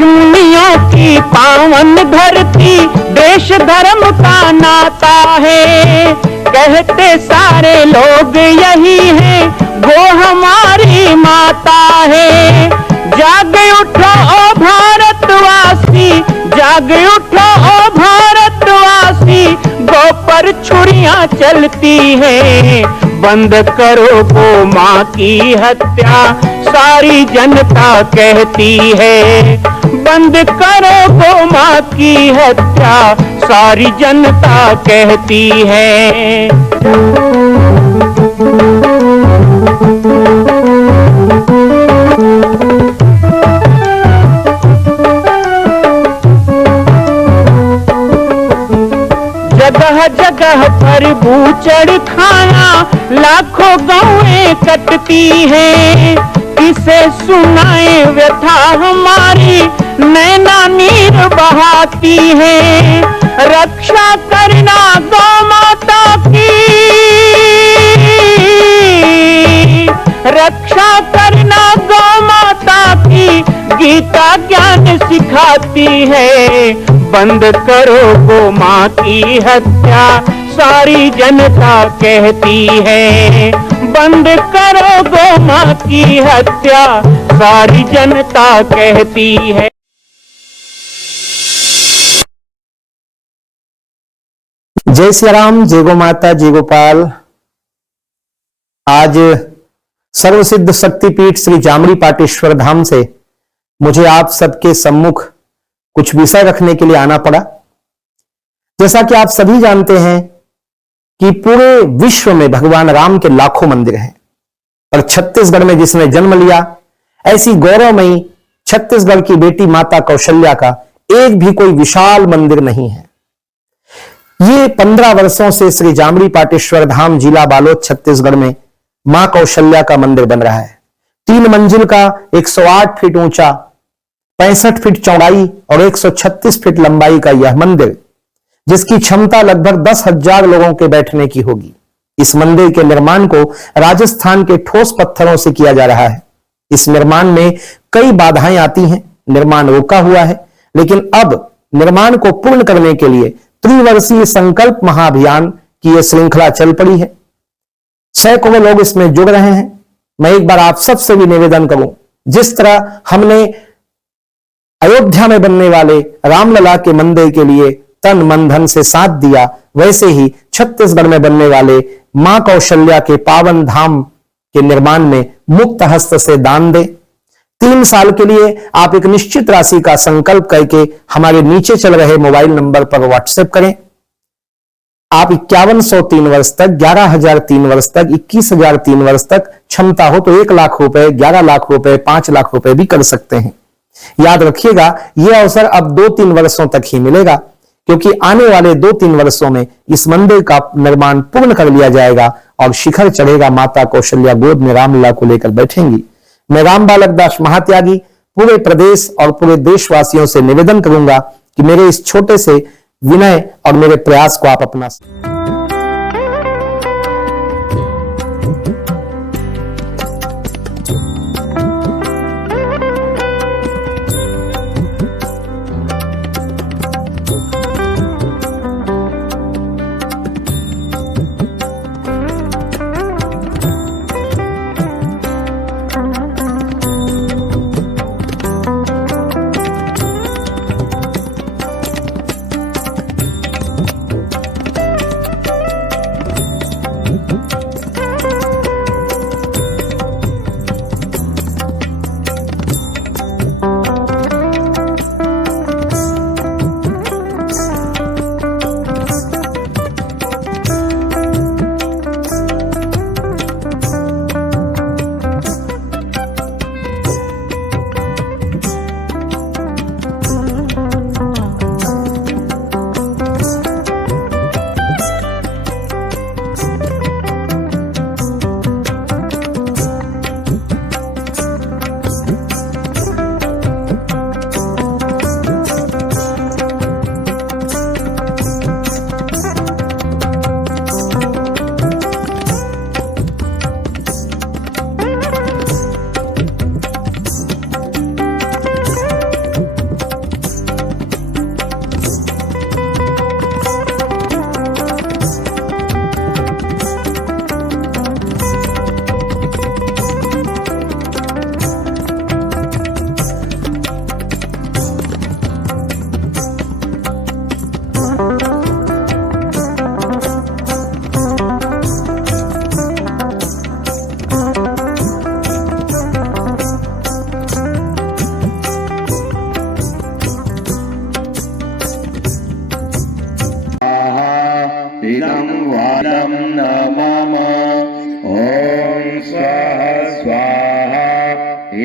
ऋषिमुनियों की पावन धरती, देश धर्म का नाता है। कहते सारे लोग यही है, वो हमारी माता है। जाग उठो ओ भारतवासी, जाग उठो ओ भारतवासी, गौ पर छुरियां चलती हैं। बंद करो गौ माँ की हत्या, सारी जनता कहती है। बंद करो गौ माँ की हत्या, सारी जनता कहती है। जगह जगह पर बूचड़ खाना, लाखों गौएं कटती हैं। किसे सुनाए व्यथा हमारी, नैना नीर बहाती है। रक्षा करना गौ माता की, रक्षा करना गौ माता की, गीता ज्ञान सिखाती है। बंद करो गौ माँ की हत्या, सारी जनता कहती है। बंद करो गौ माँ की हत्या, सारी जनता कहती है। जय श्री राम, जय गो माता, जय गोपाल। आज सर्वसिद्ध शक्तिपीठ श्री जामड़ी पाटेश्वर धाम से मुझे आप सबके सम्मुख कुछ विषय रखने के लिए आना पड़ा। जैसा कि आप सभी जानते हैं कि पूरे विश्व में भगवान राम के लाखों मंदिर हैं, और छत्तीसगढ़ में जिसने जन्म लिया, ऐसी गौरवमयी छत्तीसगढ़ की बेटी माता कौशल्या का एक भी कोई विशाल मंदिर नहीं है। ये 15 वर्षों से श्री जामड़ी पाटेश्वर धाम, जिला बालोद, छत्तीसगढ़ में मां कौशल्या का मंदिर बन रहा है। 3 मंजिल का 108 फीट ऊंचा, 65 फीट चौड़ाई और 136 फीट लंबाई का यह मंदिर, जिसकी क्षमता लगभग 10,000 लोगों के बैठने की होगी। इस मंदिर के निर्माण को राजस्थान के ठोस पत्थरों से किया जा रहा है। इस निर्माण में कई बाधाएं आती हैं, निर्माण रुका हुआ है, लेकिन अब निर्माण को पूर्ण करने के लिए त्रिवर्षीय संकल्प महाअभियान की यह श्रृंखला चल पड़ी है। सैकड़ों लोग इसमें जुड़ रहे हैं। मैं एक बार आप सबसे भी निवेदन करूं, जिस तरह हमने अयोध्या में बनने वाले रामलला के मंदिर के लिए तन मन धन से साथ दिया, वैसे ही छत्तीसगढ़ में बनने वाले मां कौशल्या के पावन धाम के निर्माण में मुक्त हस्त से दान दें। 3 साल के लिए आप एक निश्चित राशि का संकल्प करके हमारे नीचे चल रहे मोबाइल नंबर पर व्हाट्सएप करें। आप 5100 3 वर्ष तक, 11,000 3 वर्ष तक, 21,000 3 वर्ष तक, क्षमता हो तो 1 लाख रुपए, 11 लाख रुपए, 5 लाख रुपए भी कर सकते हैं। याद रखिएगा, यह अवसर अब 2-3 वर्षों तक ही मिलेगा, क्योंकि आने वाले 2-3 वर्षों में इस मंदिर का निर्माण पूर्ण कर लिया जाएगा और शिखर चढ़ेगा। माता कौशल्या गोद में रामलला को लेकर बैठेंगी। मैं राम बालक दास महात्यागी पूरे प्रदेश और पूरे देशवासियों से निवेदन करूंगा कि मेरे इस छोटे से विनय और मेरे प्रयास को आप अपना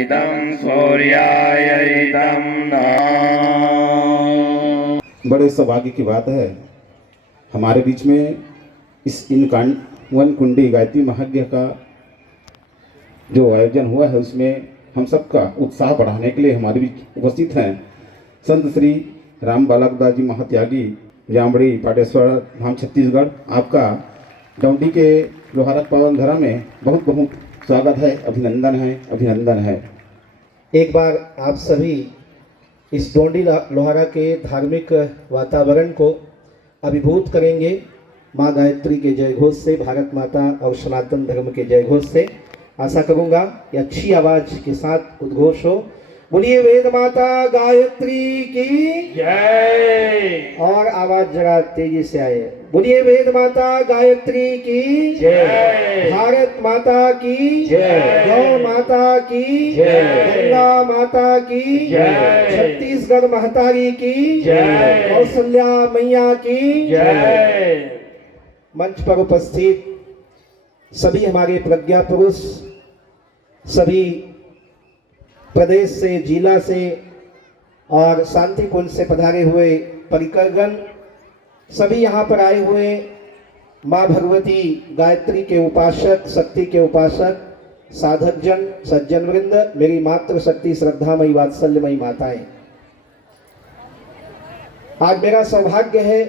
इदं सूर्याय इदं नमः। बड़े सौभाग्य की बात है हमारे बीच में इस वन कुंडी गायत्री महायज्ञ का जो आयोजन हुआ है उसमें हम सबका उत्साह बढ़ाने के लिए हमारे बीच उपस्थित हैं संत श्री राम बालक दास जी महात्यागी जामड़ी पाटेश्वर धाम छत्तीसगढ़। आपका डौंडी के लोहारक पावन धरा में बहुत बहुत स्वागत है, अभिनंदन है, अभिनंदन है। एक बार आप सभी इस डोंडी लोहारा के धार्मिक वातावरण को अभिभूत करेंगे माँ गायत्री के जय घोष से, भारत माता और सनातन धर्म के जय घोष से। आशा करूँगा कि अच्छी आवाज़ के साथ उद्घोष हो। बोलिए वेद माता गायत्री की जय। और आवाज़ जरा तेजी से आए। बोलिए वेद माता गायत्री की जय। भारत माता की जय। गौ माता की जय। गंगा माता की जय। छत्तीसगढ़ महतारी की जय। कौशल्या मैया की जय। मंच पर उपस्थित सभी हमारे प्रज्ञा पुरुष, सभी प्रदेश से, जिला से और शांति कुंज से पधारे हुए परिकरगण, सभी यहाँ पर आए हुए माँ भगवती गायत्री के उपासक, शक्ति के उपासक, साधक जन, सज्जन वृंद, मेरी मातृ शक्ति श्रद्धामयी वात्सल्यमयी माताएं, आज मेरा सौभाग्य है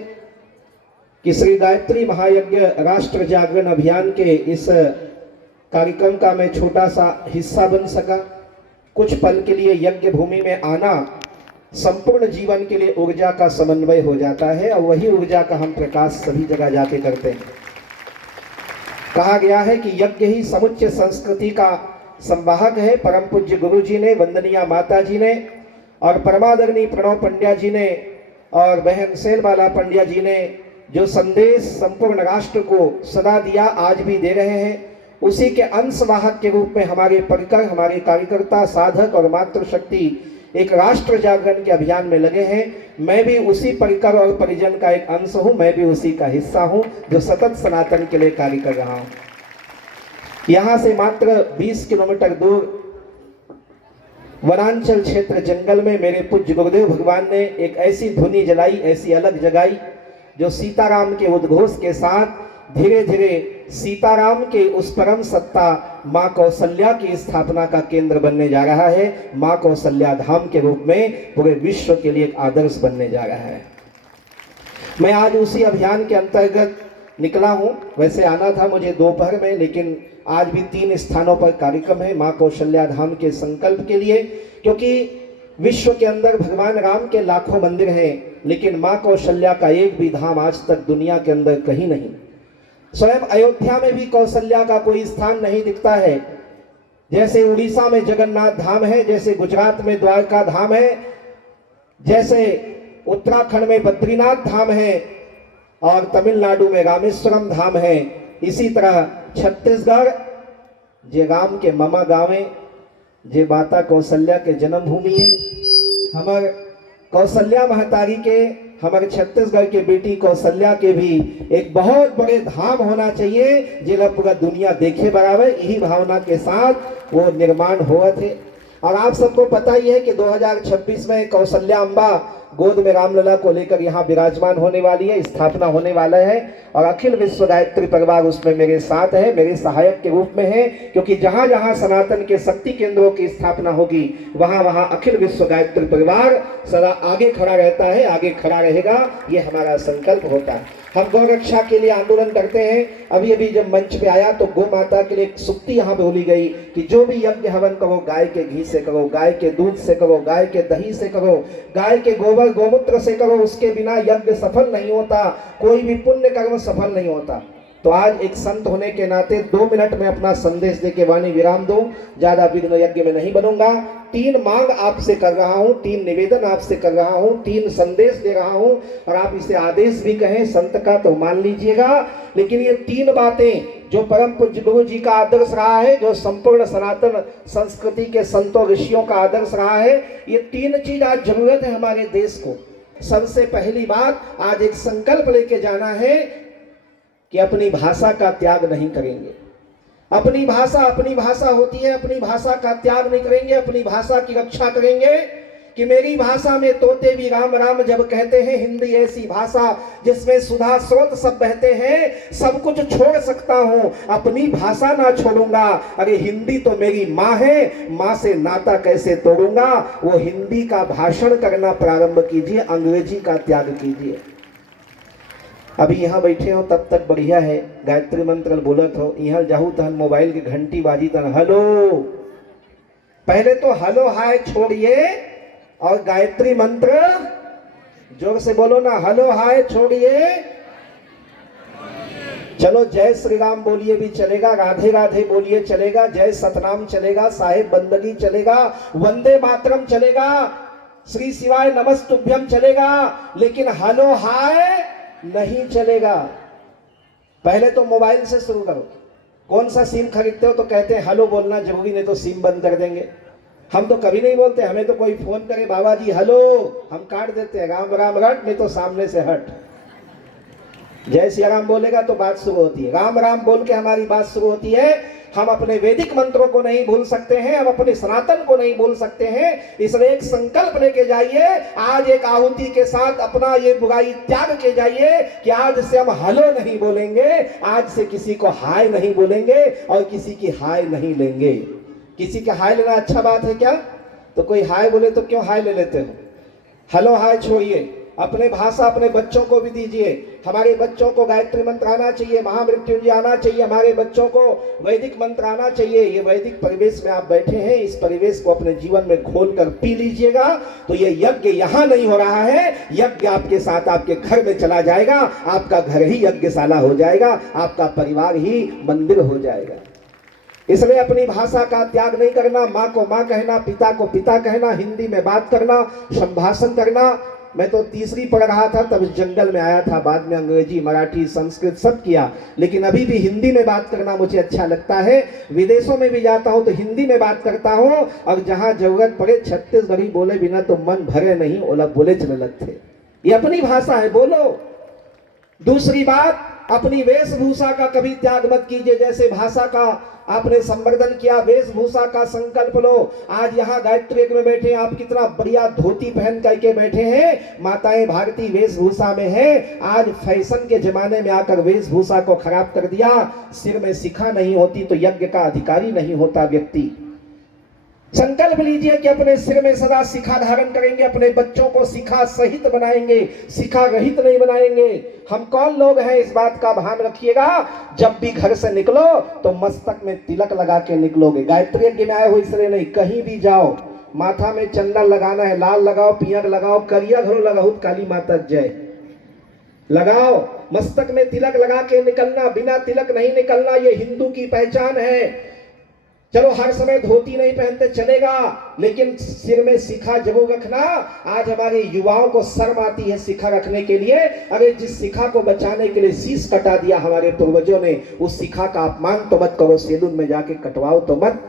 कि श्री गायत्री महायज्ञ राष्ट्र जागरण अभियान के इस कार्यक्रम का मैं छोटा सा हिस्सा बन सका। कुछ पल के लिए यज्ञ भूमि में आना संपूर्ण जीवन के लिए ऊर्जा का समन्वय हो जाता है और वही ऊर्जा का हम प्रकाश सभी जगह जाके करते हैं। कहा गया है कि यज्ञ ही समुच्चय संस्कृति का संवाहक है। परम पूज्य गुरु जी ने, वंदनीय माता जी ने और परमादरणीय प्रणव पंड्या जी ने और बहन सेलबाला पंड्या जी ने जो संदेश संपूर्ण राष्ट्र को सदा दिया, आज भी दे रहे हैं, उसी के अंशवाहक के रूप में हमारे परिकर, हमारे कार्यकर्ता, साधक और मातृशक्ति एक राष्ट्र जागरण के अभियान में लगे हैं। मैं भी उसी परिकर और परिजन का एक अंश हूं, मैं भी उसी का हिस्सा हूं जो सतत सनातन के लिए कार्य कर रहा हूं। यहां से मात्र 20 किलोमीटर दूर वनांचल क्षेत्र जंगल में मेरे पूज्य गुरुदेव भगवान ने एक ऐसी धुनी जलाई, ऐसी अलग जगाई जो सीताराम के उद्घोष के साथ धीरे धीरे सीताराम के उस परम सत्ता माँ कौशल्या की स्थापना का केंद्र बनने जा रहा है। माँ कौशल्या धाम के रूप में पूरे विश्व के लिए एक आदर्श बनने जा रहा है। मैं आज उसी अभियान के अंतर्गत निकला हूँ। वैसे आना था मुझे दोपहर में, लेकिन आज भी 3 स्थानों पर कार्यक्रम है माँ कौशल्या धाम के संकल्प के लिए, क्योंकि विश्व के अंदर भगवान राम के लाखों मंदिर हैं, लेकिन माँ कौशल्या का एक भी धाम आज तक दुनिया के अंदर कहीं नहीं। स्वयं अयोध्या में भी कौशल्या का कोई स्थान नहीं दिखता है। जैसे उड़ीसा में जगन्नाथ धाम है, जैसे गुजरात में द्वारका धाम है, जैसे उत्तराखंड में बद्रीनाथ धाम है और तमिलनाडु में रामेश्वरम धाम है, इसी तरह छत्तीसगढ़ जे राम के ममा गावे, जे माता कौशल्या के जन्मभूमि है, हमार कौशल्या महतारी के, हमारे छत्तीसगढ़ के बेटी कौशल्या के भी एक बहुत बड़े धाम होना चाहिए जिला पूरा दुनिया देखे बराबर। यही भावना के साथ वो निर्माण हुआ थे। और आप सबको पता ही है कि 2026 में कौशल्या अम्बा गोद में रामलला को लेकर यहाँ विराजमान होने वाली है, स्थापना होने वाला है और अखिल विश्व गायत्री परिवार उसमें मेरे साथ है, मेरे सहायक के रूप में है, क्योंकि जहाँ जहाँ सनातन के शक्ति केंद्रों की स्थापना होगी वहाँ वहाँ अखिल विश्व गायत्री परिवार सदा आगे खड़ा रहता है, आगे खड़ा रहेगा, ये हमारा संकल्प होता है। हम गौ रक्षा के लिए आंदोलन करते हैं। अभी अभी जब मंच पे आया तो गौ माता के लिए एक सुक्ति यहाँ बोली गई कि जो भी यज्ञ हवन करो गाय के घी से करो, गाय के दूध से करो, गाय के दही से करो, गाय के गोबर गोमूत्र से करो, उसके बिना यज्ञ सफल नहीं होता, कोई भी पुण्य कर्म सफल नहीं होता। तो आज एक संत होने के नाते 2 मिनट में अपना संदेश दे के वाणी विराम दूं, ज्यादा विघ्न यज्ञ में नहीं बनूंगा। 3 मांग आपसे कर रहा हूं, 3 निवेदन आपसे कर रहा हूं, 3 संदेश दे रहा हूं, और आप इसे आदेश भी कहें संत का तो मान लीजिएगा। लेकिन ये 3 बातें जो परम पूज्य गुरु जी का आदर्श रहा है, जो संपूर्ण सनातन संस्कृति के संतों ऋषियों का आदर्श रहा है, ये 3 चीज आज जरूरत है हमारे देश को। सबसे पहली बात, आज एक संकल्प लेके जाना है कि अपनी भाषा का त्याग नहीं करेंगे। अपनी भाषा होती है, अपनी भाषा का त्याग नहीं करेंगे, अपनी भाषा की रक्षा करेंगे कि मेरी भाषा में तोते भी राम राम जब कहते हैं। हिंदी ऐसी भाषा जिसमें सुधा स्रोत सब बहते हैं, सब कुछ छोड़ सकता हूं, अपनी भाषा ना छोड़ूंगा। अरे हिंदी तो मेरी माँ है, माँ से नाता कैसे तोड़ूंगा। वो हिंदी का भाषण करना प्रारंभ कीजिए, अंग्रेजी का त्याग कीजिए। अभी यहाँ बैठे हो तब तक बढ़िया है, गायत्री मंत्र बोलत हो, यहाँ जाहू तहन मोबाइल की घंटी बाजी तहन हेलो, पहले तो हेलो हाय छोड़िए और गायत्री मंत्र जोर से बोलो ना, हेलो हाय छोड़िए। चलो जय श्री राम बोलिए भी चलेगा, राधे राधे बोलिए चलेगा, जय सतनाम चलेगा, साहेब बंदगी चलेगा, वंदे मातरम चलेगा, श्री शिवाय नमस्तुभ्यम चलेगा, लेकिन हेलो हाय नहीं चलेगा। पहले तो मोबाइल से शुरू करो। कौन सा सिम खरीदते हो तो कहते हैं हेलो बोलना जरूरी, नहीं तो सिम बंद कर देंगे। हम तो कभी नहीं बोलते, हमें तो कोई फोन करे बाबा जी हेलो, हम काट देते हैं, राम राम रट, नहीं तो सामने से हट। जय सिया राम बोलेगा तो बात शुरू होती है, राम राम बोल के हमारी बात शुरू होती है। हम अपने वैदिक मंत्रों को नहीं भूल सकते हैं, हम अपने सनातन को नहीं भूल सकते हैं। इसलिए एक संकल्प लेके जाइए, आज एक आहुति के साथ अपना ये बुराई त्याग के जाइए कि आज से हम हेलो नहीं बोलेंगे, आज से किसी को हाय नहीं बोलेंगे और किसी की हाय नहीं लेंगे। किसी के हाय लेना अच्छा बात है क्या? तो कोई हाय बोले तो क्यों हाय ले लेते हो? हेलो हाय छोड़िए, अपने भाषा अपने बच्चों को भी दीजिए। हमारे बच्चों को गायत्री मंत्र आना चाहिए, महामृत्युंजय आना चाहिए, हमारे बच्चों को वैदिक मंत्र आना चाहिए। ये वैदिक परिवेश में आप बैठे हैं, इस परिवेश को अपने जीवन में खोलकर पी लीजिएगा। तो ये यज्ञ यहाँ नहीं हो रहा है, यज्ञ आपके साथ आपके घर में चला जाएगा, आपका घर ही यज्ञशाला हो जाएगा, आपका परिवार ही मंदिर हो जाएगा। इसलिए अपनी भाषा का त्याग नहीं करना, माँ को माँ कहना, पिता को पिता कहना, हिंदी में बात करना, संभाषण करना। मैं तो तीसरी पढ़ रहा था तब जंगल में आया था, बाद में अंग्रेजी मराठी संस्कृत सब किया, लेकिन अभी भी हिंदी में बात करना मुझे अच्छा लगता है। विदेशों में भी जाता हूँ तो हिंदी में बात करता हूँ, और जहाँ जरूरत पड़े छत्तीसगढ़ी बोले बिना तो मन भरे नहीं, ओला बोले चले लगते। ये अपनी भाषा है, बोलो। दूसरी बात, अपनी वेशभूषा का कभी त्याग मत कीजिए। जैसे भाषा का आपने संवर्धन किया, वेशभूषा का संकल्प लो। आज यहाँ गायत्री यज्ञ में बैठे आप कितना बढ़िया धोती पहन करके बैठे हैं, माताएं भारतीय वेशभूषा में है। आज फैशन के जमाने में आकर वेशभूषा को खराब कर दिया। सिर में शिखा नहीं होती तो यज्ञ का अधिकारी नहीं होता व्यक्ति। संकल्प लीजिए कि अपने सिर में सदा शिखा धारण करेंगे, अपने बच्चों को शिखा सहित बनाएंगे, शिखा रहित नहीं बनाएंगे। हम कौन लोग हैं इस बात का भान रखिएगा। जब भी घर से निकलो तो मस्तक में तिलक लगा के निकलोगे। गायत्री यज्ञ में आए हो इसलिए नहीं, कहीं भी जाओ माथा में चंदन लगाना है, लाल लगाओ, पियर लगाओ, करिया घरो लगाओ, काली माता जय लगाओ। मस्तक में तिलक लगा के निकलना, बिना तिलक नहीं निकलना, ये हिंदू की पहचान है। चलो हर समय धोती नहीं पहनते चलेगा, लेकिन सिर में शिखा जरूर रखना। आज हमारे युवाओं को शर्म आती है शिखा रखने के लिए। अरे जिस शिखा को बचाने के लिए शीश कटा दिया हमारे पूर्वजों ने, उस शिखा का अपमान तो मत करो, सैलून में जाके कटवाओ तो मत।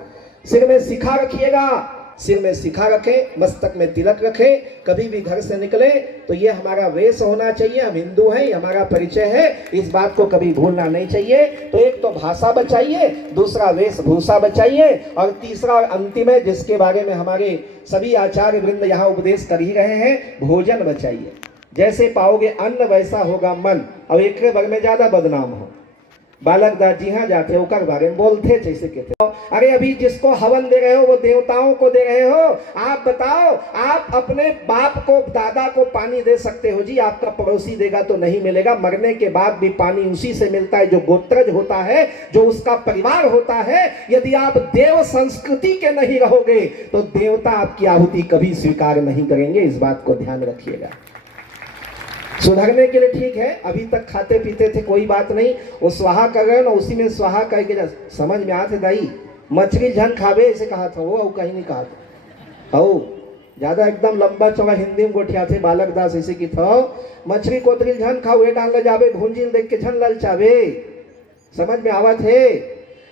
सिर में शिखा रखिएगा, सिर में शिखा रखें, मस्तक में तिलक रखें। कभी भी घर से निकले तो ये हमारा वेश होना चाहिए। हम हिंदू हैं, हमारा परिचय है, इस बात को कभी भूलना नहीं चाहिए। तो एक तो भाषा बचाइए, दूसरा वेशभूषा बचाइए, और तीसरा और अंतिम है जिसके बारे में हमारे सभी आचार्य वृंद यहाँ उपदेश कर ही रहे हैं, भोजन बचाइए। जैसे पाओगे अन्न वैसा होगा मन। अब एक वर्ग में ज्यादा बदनाम हो, बालक दास जी हाँ जाते हो कर बारे में बोलते जैसे कहते हो। अरे अभी जिसको हवन दे रहे हो वो देवताओं को दे रहे हो। आप बताओ, आप अपने बाप को दादा को पानी दे सकते हो जी, आपका पड़ोसी देगा तो नहीं मिलेगा। मरने के बाद भी पानी उसी से मिलता है जो गोत्रज होता है, जो उसका परिवार होता है। यदि आप देव संस्कृति के नहीं रहोगे तो देवता आपकी आहुति कभी स्वीकार नहीं करेंगे। इस बात को ध्यान रखिएगा। सुधरने के लिए ठीक है, अभी तक खाते पीते थे कोई बात नहीं, वो स्वाहा कर रहे हो ना, उसी में स्वाहा करके समझ में आते दाई। मछली झन खावे ऐसे कहा था वो, कहीं नहीं कहा था। ओ ज्यादा एकदम लंबा चौड़ा हिंदी में गोठिया थे, बालक दास ऐसे की था। मछली कोतरी झन खाओ, ये डाल ले जावे, भूंजिल देख के झन ललचावे। समझ में आवा थे।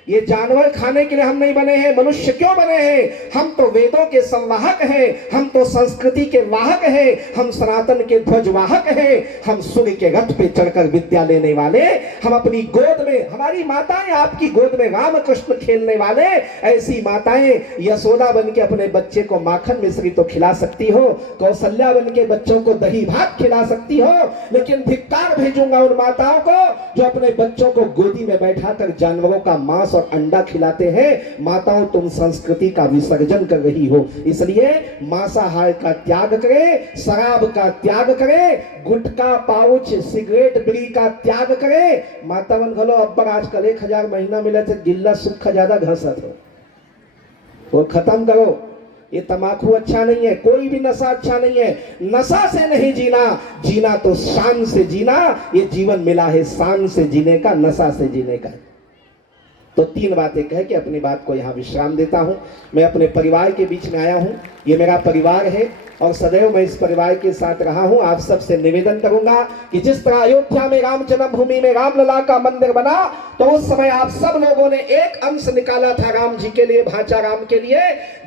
ये जानवर खाने के लिए हम नहीं बने हैं। मनुष्य क्यों बने हैं? हम तो वेदों के संवाहक हैं, हम तो संस्कृति के वाहक हैं, हम सनातन के ध्वजवाहक हैं, हम सूर्य के रथ पे चढ़कर विद्या लेने वाले, हम अपनी गोद में, हमारी माताएं आपकी गोद में राम कृष्ण खेलने वाले, ऐसी माताएं यशोदा बन के अपने बच्चे को माखन मिश्री तो खिला सकती हो, कौशल्या बन के बच्चों को दही भात खिला सकती हो, लेकिन धिक्कार भेजूंगा उन माताओं को जो अपने बच्चों को गोदी में बैठाकर जानवरों का मांस और अंडा खिलाते हैं। माताओं, तुम संस्कृति का विसर्जन कर रही हो। इसलिए मांसाहार का त्याग करें, शराब का त्याग करें, गुटखा पाउच सिगरेट बीड़ी का त्याग करें। मातावन घलो अब्बर आजकल 1000 महीना मिले थे, गिल्ला सुख ज्यादा घसत हो, वो खत्म करो। ये तमाकू अच्छा नहीं है, कोई भी नशा अच्छा नहीं है। नशा से नहीं जीना, जीना तो शान से जीना। ये जीवन मिला है शान से जीने का, नशा से जीने का। तो 3 बातें कह के अपनी बात को यहाँ विश्राम देता हूँ। मैं अपने परिवार के बीच में आया हूँ, ये मेरा परिवार है और सदैव मैं इस परिवार के साथ रहा हूँ। आप सबसे निवेदन करूंगा कि जिस तरह अयोध्या में राम जन्मभूमि में रामलला का मंदिर बना, तो उस समय आप सब लोगों ने एक अंश निकाला था राम जी के लिए, भाचा राम के लिए।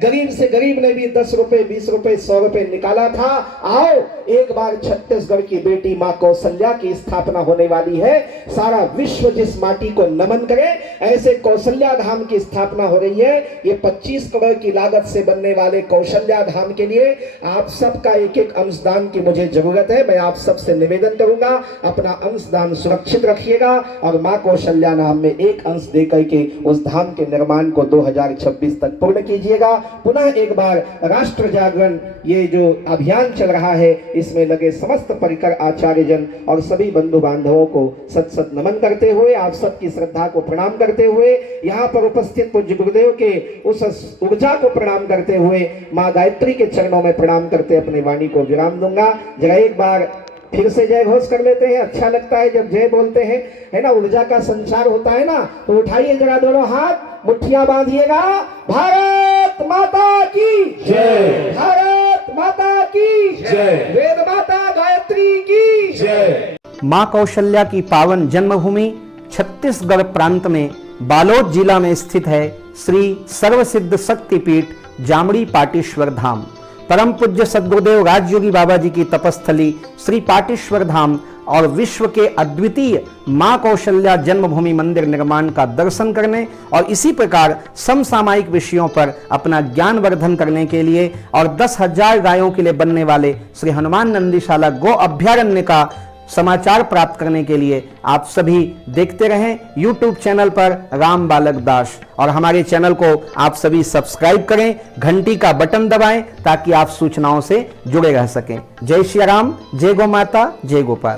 गरीब से गरीब ने भी 10 रुपए, 20 रुपए, 100 रुपए निकाला था। आओ एक बार छत्तीसगढ़ की बेटी माँ कौशल्या की स्थापना होने वाली है। सारा विश्व जिस माटी को नमन करे, ऐसे कौशल्या धाम की स्थापना हो रही है। ये 25 करोड़ की लागत से बनने वाले कौशल्या धाम के लिए आप सबका एक एक अंशदान की मुझे जरूरत है। मैं आप सबसे निवेदन करूंगा, अपना अंशदान सुरक्षित रखिएगा और मां कौशल्या नाम में एक अंश देकर के उस धाम के निर्माण को 2026 तक पूर्ण कीजिएगा। पुनः एक बार राष्ट्र जागरण ये जो अभियान चल रहा है, इसमें लगे समस्त परिकर आचार्यजन और सभी बंधु बांधवों को सत सत नमन करते हुए, आप सबकी श्रद्धा को प्रणाम करते हुए, यहाँ पर उपस्थित पूज्य गुरुदेव के उस ऊर्जा को प्रणाम करते हुए, माँ गायत्री के चरणों में प्रणाम करते अपनी वाणी को विराम दूंगा। जरा एक बार फिर से जय घोष कर लेते हैं, अच्छा लगता है जब जय बोलते हैं, है ना, ऊर्जा का संचार होता है ना। तो उठाइए जरा दोनों हाथ, मुट्ठियां बांधिएगा। भारत माता की जय, भारत माता की जय, वेद माता गायत्री की जय। मां कौशल्या की पावन जन्मभूमि छत्तीसगढ़ प्रांत में बालोद जिला में स्थित है श्री सर्वसिद्ध शक्तिपीठ जामड़ी पाटेश्वर धाम। परम पूज्य सद्गुरुदेव राजयोगी बाबा जी की तपस्थली श्री पाटेश्वर धाम और विश्व के अद्वितीय मां कौशल्या जन्मभूमि मंदिर निर्माण का दर्शन करने और इसी प्रकार समसामयिक विषयों पर अपना ज्ञानवर्धन करने के लिए और 10,000 गायों के लिए बनने वाले श्री हनुमान नंदीशाला गो अभ्यारण्य का समाचार प्राप्त करने के लिए आप सभी देखते रहें YouTube चैनल पर राम बालक दास, और हमारे चैनल को आप सभी सब्सक्राइब करें, घंटी का बटन दबाएं ताकि आप सूचनाओं से जुड़े रह सकें। जय श्री राम, जय गौ माता, जय गोपाल।